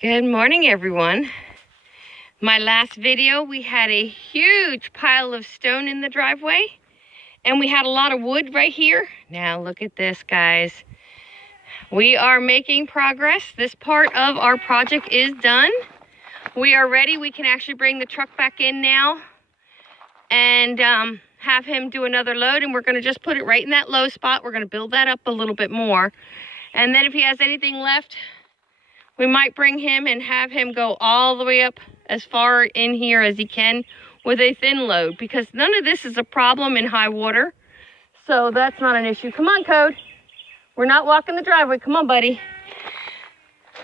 Good morning, everyone. My last video, we had a huge pile of stone in the driveway, and we had a lot of wood right here. Now look at this, guys. We are making progress. This part of our project is done. We are ready. We can actually bring the truck back in now and have him do another load, and we're going to just put it right in that low spot. We're going to build that up a little bit more, and then if he has anything left, we might bring him and have him go all the way up as far in here as he can with a thin load, because none of this is a problem in high water. So that's not an issue. Come on, Code. We're not walking the driveway. Come on, buddy.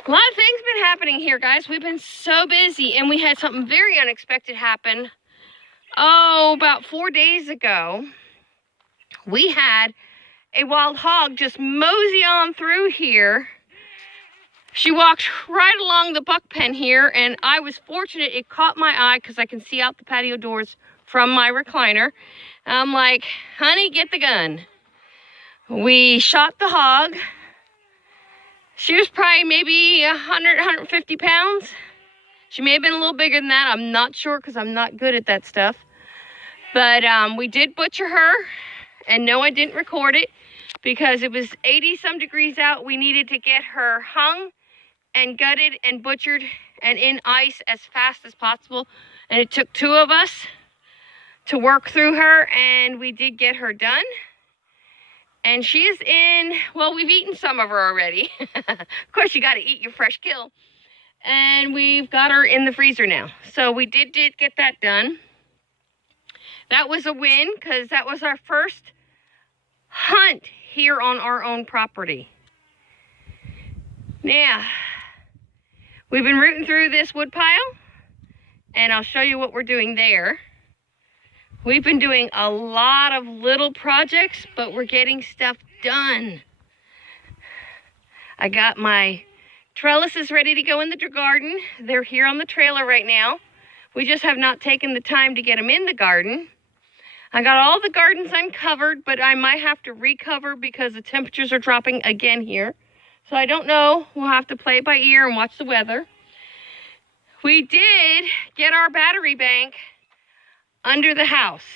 A lot of things been happening here, guys. We've been so busy, and we had something very unexpected happen. Oh, about 4 days ago, we had a wild hog just mosey on through here. She walked right along the buck pen here, and I was fortunate. It caught my eye because I can see out the patio doors from my recliner. I'm like, honey, get the gun. We shot the hog. She was probably maybe 100, 150 pounds. She may have been a little bigger than that. I'm not sure because I'm not good at that stuff. But we did butcher her. And no, I didn't record it because it was 80-some degrees out. We needed to get her hung and gutted and butchered and in ice as fast as possible. And it took 2 of us to work through her, and we did get her done. And she is in, well, we've eaten some of her already. Of course, you got to eat your fresh kill. And we've got her in the freezer now. So we did get that done. That was a win because that was our first hunt here on our own property. Now, we've been rooting through this wood pile, and I'll show you what we're doing there. We've been doing a lot of little projects, but we're getting stuff done. I got my trellises ready to go in the garden. They're here on the trailer right now. We just have not taken the time to get them in the garden. I got all the gardens uncovered, but I might have to recover because the temperatures are dropping again here. So I don't know. We'll have to play it by ear and watch the weather. We did get our battery bank under the house.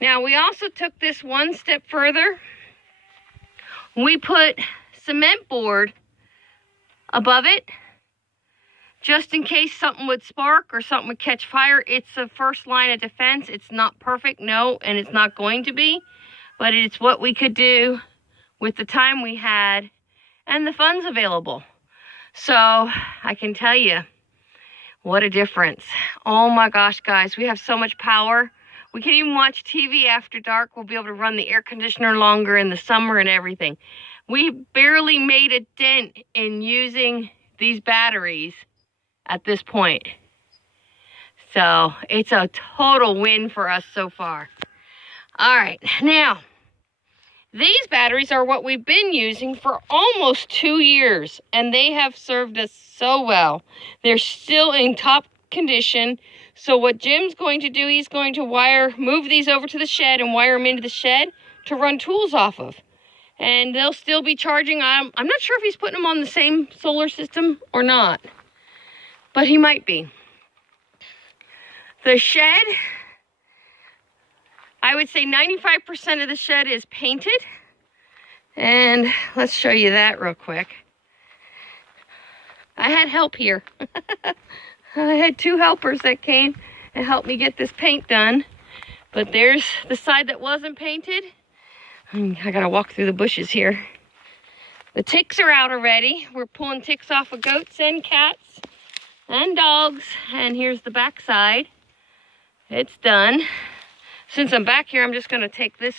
Now, we also took this one step further. We put cement board above it, just in case something would spark or something would catch fire. It's the first line of defense. It's not perfect, no, and it's not going to be, but it's what we could do with the time we had and the funds available. So I can tell you, what a difference. Oh my gosh, guys, we have so much power. We can even watch TV after dark. We'll be able to run the air conditioner longer in the summer and everything. We barely made a dent in using these batteries at this point. So it's a total win for us so far. All right, now, these batteries are what we've been using for almost 2 years, and they have served us so well. They're still in top condition. So what Jim's going to do, he's going to move these over to the shed and wire them into the shed to run tools off of. And they'll still be charging. I'm not sure if he's putting them on the same solar system or not, but he might be. The shed, I would say 95% of the shed is painted. And let's show you that real quick. I had help here. I had 2 helpers that came and helped me get this paint done. But there's the side that wasn't painted. I gotta walk through the bushes here. The ticks are out already. We're pulling ticks off of goats and cats and dogs. And here's the back side. It's done. Since I'm back here, I'm just gonna take this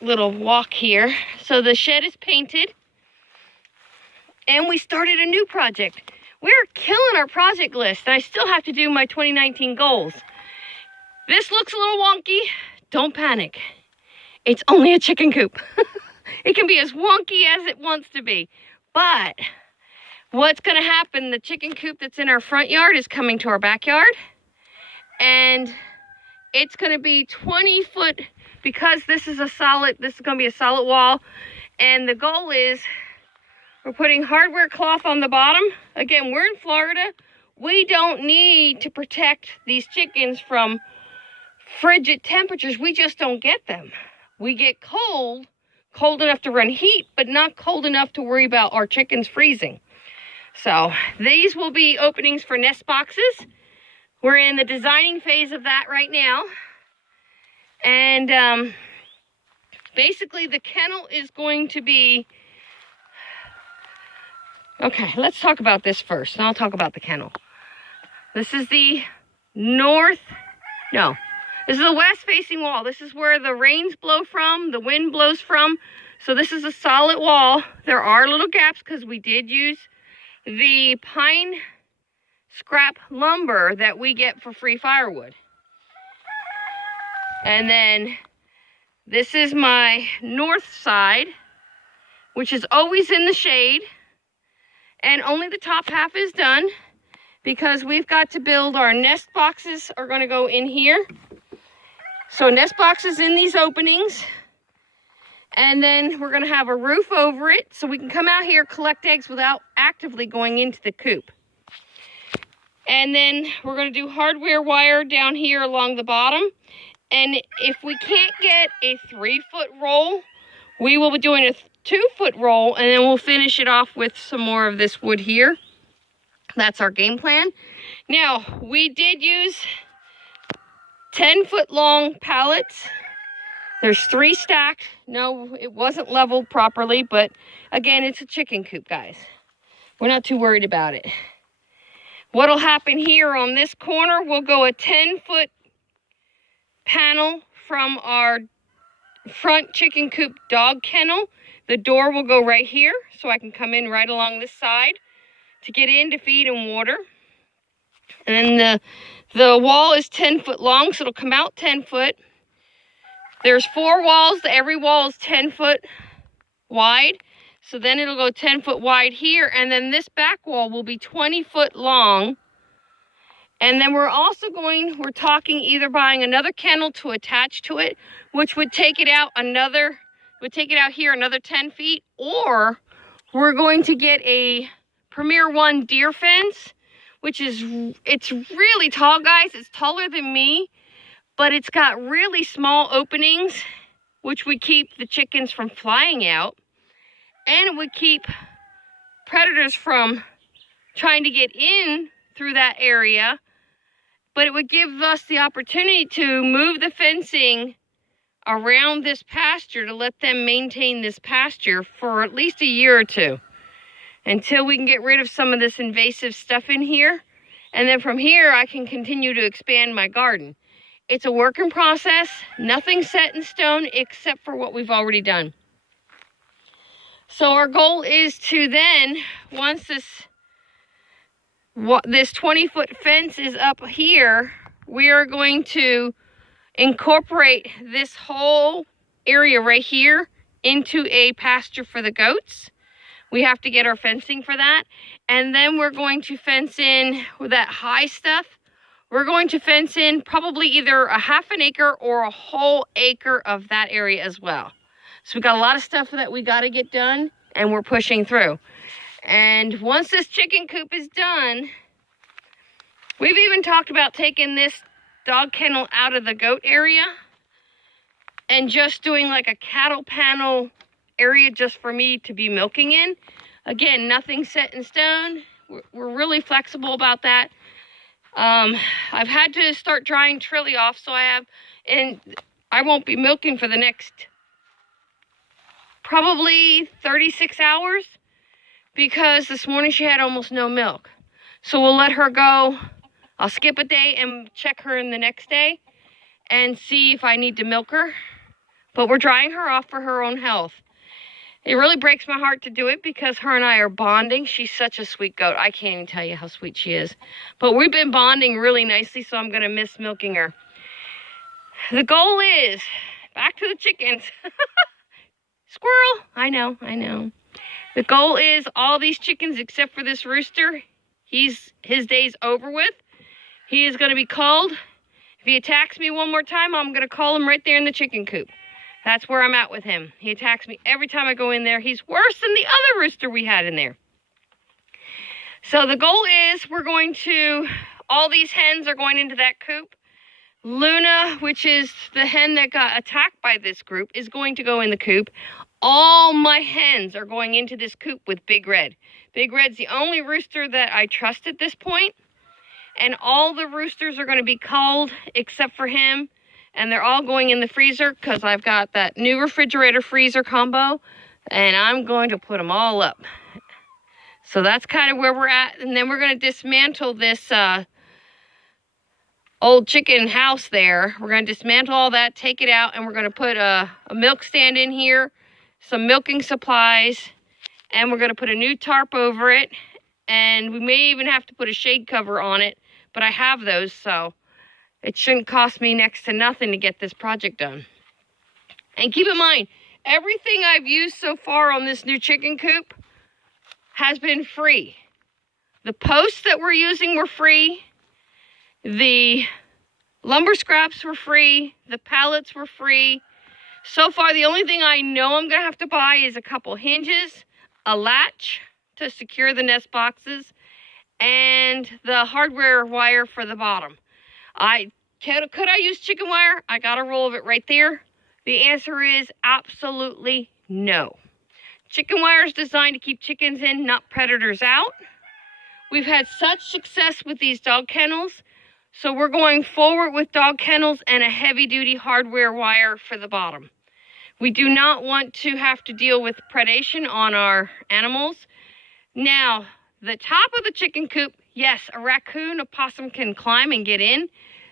little walk here. So the shed is painted. And we started a new project. We're killing our project list. And I still have to do my 2019 goals. This looks a little wonky. Don't panic. It's only a chicken coop. It can be as wonky as it wants to be. But what's going to happen, the chicken coop that's in our front yard is coming to our backyard. And it's going to be 20 foot, because this is going to be a solid wall. And the goal is We're putting hardware cloth on the bottom. Again, we're in Florida. We don't need to protect these chickens from frigid temperatures. We just don't get them. We get cold enough to run heat, but not cold enough to worry about our chickens freezing. So these will be openings for nest boxes. We're in the designing phase of that right now. And basically the kennel is going to be, okay, let's talk about this first, and I'll talk about the kennel. This is the this is the west facing wall. This is where the rains blow from, the wind blows from. So this is a solid wall. There are little gaps because we did use the pine scrap lumber that we get for free firewood. And then this is my north side, which is always in the shade. And only the top half is done because we've got to build our nest boxes are going to go in here. So nest boxes in these openings. And then we're going to have a roof over it so we can come out here, collect eggs without actively going into the coop. And then we're going to do hardware wire down here along the bottom. And if we can't get a 3-foot roll, we will be doing a 2-foot roll, and then we'll finish it off with some more of this wood here. That's our game plan. Now, we did use 10-foot long pallets. There's 3 stacked. No, it wasn't leveled properly, but again, it's a chicken coop, guys. We're not too worried about it. What'll happen here on this corner, we'll go a 10-foot panel from our front chicken coop dog kennel. The door will go right here, so I can come in right along this side to get in to feed and water. And then the wall is 10 foot long, so it'll come out 10 foot. There's 4 walls. Every wall is 10 foot wide. So then it'll go 10 foot wide here. And then this back wall will be 20 foot long. And then we're talking either buying another kennel to attach to it, which would take it out here another 10 feet. Or we're going to get a Premier 1 deer fence, it's really tall, guys. It's taller than me. But it's got really small openings, which would keep the chickens from flying out. And it would keep predators from trying to get in through that area. But it would give us the opportunity to move the fencing around this pasture to let them maintain this pasture for at least a year or 2. Until we can get rid of some of this invasive stuff in here. And then from here, I can continue to expand my garden. It's a work in process, nothing set in stone except for what we've already done. So our goal is to then, once this 20-foot fence is up here, we are going to incorporate this whole area right here into a pasture for the goats. We have to get our fencing for that. And then we're going to fence in with that high stuff. We're going to fence in probably either a ½ an acre or a whole acre of that area as well. So we've got a lot of stuff that we got to get done, and we're pushing through. And once this chicken coop is done, we've even talked about taking this dog kennel out of the goat area and just doing like a cattle panel area just for me to be milking in. Again, nothing set in stone. We're really flexible about that. I've had to start drying Trilly off, and I won't be milking for the next probably 36 hours because this morning she had almost no milk. So we'll let her go. I'll skip a day and check her in the next day and see if I need to milk her. But we're drying her off for her own health. It really breaks my heart to do it because her and I are bonding. She's such a sweet goat. I can't even tell you how sweet she is. But we've been bonding really nicely, so I'm going to miss milking her. The goal is, back to the chickens. Squirrel. I know. The goal is all these chickens except for this rooster, his day's over with. He is going to be called. If he attacks me one more time, I'm going to call him right there in the chicken coop. That's where I'm at with him. He attacks me every time I go in there. He's worse than the other rooster we had in there. So the goal is all these hens are going into that coop. Luna, which is the hen that got attacked by this group, is going to go in the coop. All my hens are going into this coop with Big Red. Big Red's the only rooster that I trust at this point. And all the roosters are going to be culled except for him. And they're all going in the freezer because I've got that new refrigerator freezer combo. And I'm going to put them all up. So that's kind of where we're at. And then we're going to dismantle this old chicken house there. We're going to dismantle all that, take it out, and we're going to put a milk stand in here, some milking supplies, and we're going to put a new tarp over it. And we may even have to put a shade cover on it, but I have those, so it shouldn't cost me next to nothing to get this project done. And keep in mind, everything I've used so far on this new chicken coop has been free. The posts that we're using were free. The lumber scraps were free. The pallets were free. So far, the only thing I know I'm going to have to buy is a couple hinges, a latch to secure the nest boxes, and the hardware wire for the bottom. Could I use chicken wire? I got a roll of it right there. The answer is absolutely no. Chicken wire is designed to keep chickens in, not predators out. We've had such success with these dog kennels, so we're going forward with dog kennels and a heavy-duty hardware wire for the bottom. We do not want to have to deal with predation on our animals. Now, the top of the chicken coop, yes, a raccoon, a possum can climb and get in.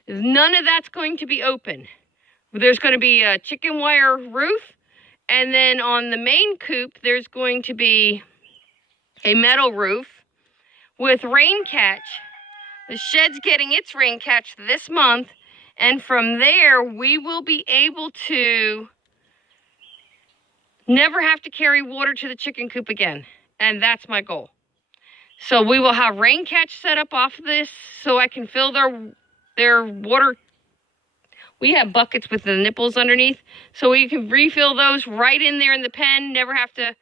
None of that's going to be open. There's going to be a chicken wire roof, and then on the main coop, there's going to be a metal roof with rain catch. The shed's getting its rain catch this month, and from there, we will be able to never have to carry water to the chicken coop again, and that's my goal. So we will have rain catch set up off of this so I can fill their water. We have buckets with the nipples underneath, so we can refill those right in there in the pen, never have to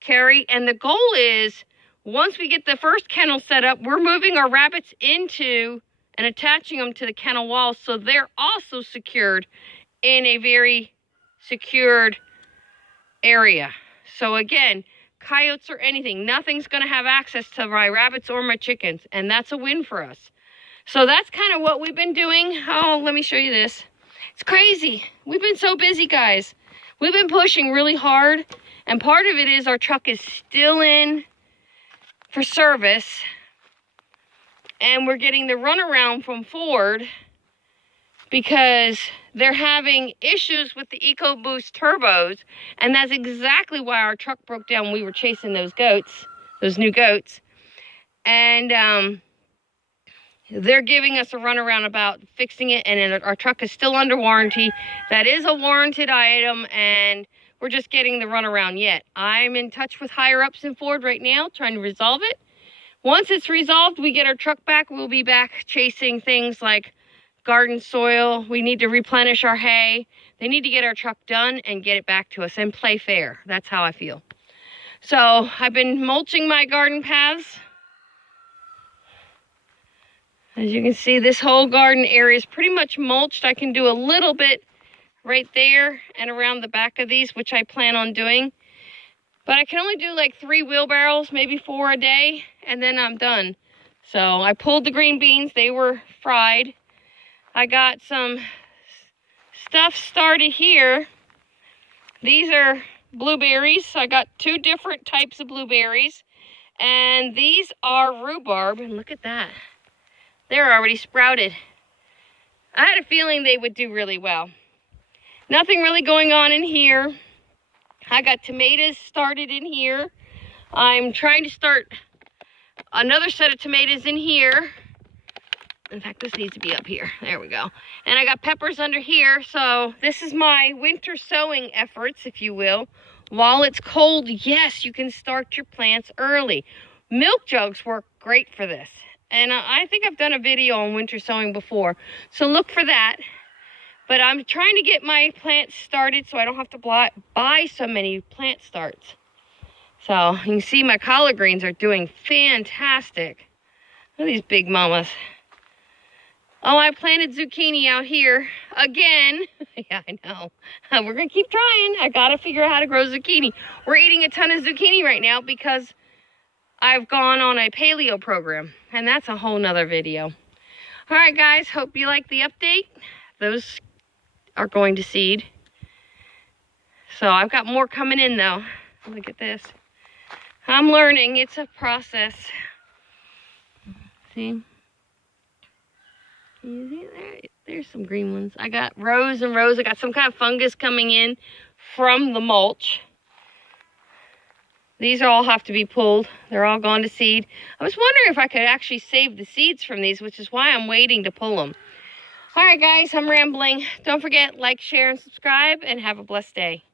carry. And the goal is, once we get the first kennel set up, we're moving our rabbits into and attaching them to the kennel walls so they're also secured in a very secured area. So again, coyotes or anything, nothing's going to have access to my rabbits or my chickens, and that's a win for us. So that's kind of what we've been doing. Oh, let me show you this. It's crazy. We've been so busy, guys. We've been pushing really hard, and part of it is our truck is still in for service, and we're getting the runaround from Ford because they're having issues with the EcoBoost turbos, and that's exactly why our truck broke down when we were chasing those goats, those new goats. And they're giving us a runaround about fixing it, and our truck is still under warranty. That is a warranted item, and we're just getting the runaround yet. I'm in touch with higher-ups in Ford right now, trying to resolve it. Once it's resolved, we get our truck back, we'll be back chasing things like garden soil. We need to replenish our hay. They need to get our truck done and get it back to us and play fair. That's how I feel. So I've been mulching my garden paths. As you can see, this whole garden area is pretty much mulched. I can do a little bit right there and around the back of these, which I plan on doing. But I can only do like 3 wheelbarrows, maybe 4 a day, and then I'm done. So I pulled the green beans. They were fried. I got some stuff started here. These are blueberries. I got 2 different types of blueberries. And these are rhubarb. And look at that. They're already sprouted. I had a feeling they would do really well. Nothing really going on in here. I got tomatoes started in here. I'm trying to start another set of tomatoes in here. In fact, this needs to be up here. There we go. And I got peppers under here. So this is my winter sowing efforts, if you will. While it's cold, yes, you can start your plants early. Milk jugs work great for this. And I think I've done a video on winter sowing before. So look for that. But I'm trying to get my plants started so I don't have to buy so many plant starts. So you can see my collard greens are doing fantastic. Look at these big mamas. Oh, I planted zucchini out here again. Yeah, I know. We're going to keep trying. I got to figure out how to grow zucchini. We're eating a ton of zucchini right now because I've gone on a paleo program. And that's a whole nother video. All right, guys. Hope you like the update. Those are going to seed. So I've got more coming in, though. Look at this. I'm learning. It's a process. See? You see there? There's some green ones. I got rows and rows. I got some kind of fungus coming in from the mulch. These all have to be pulled. They're all gone to seed. I was wondering if I could actually save the seeds from these, which is why I'm waiting to pull them. All right, guys, I'm rambling. Don't forget, like, share, and subscribe, and have a blessed day.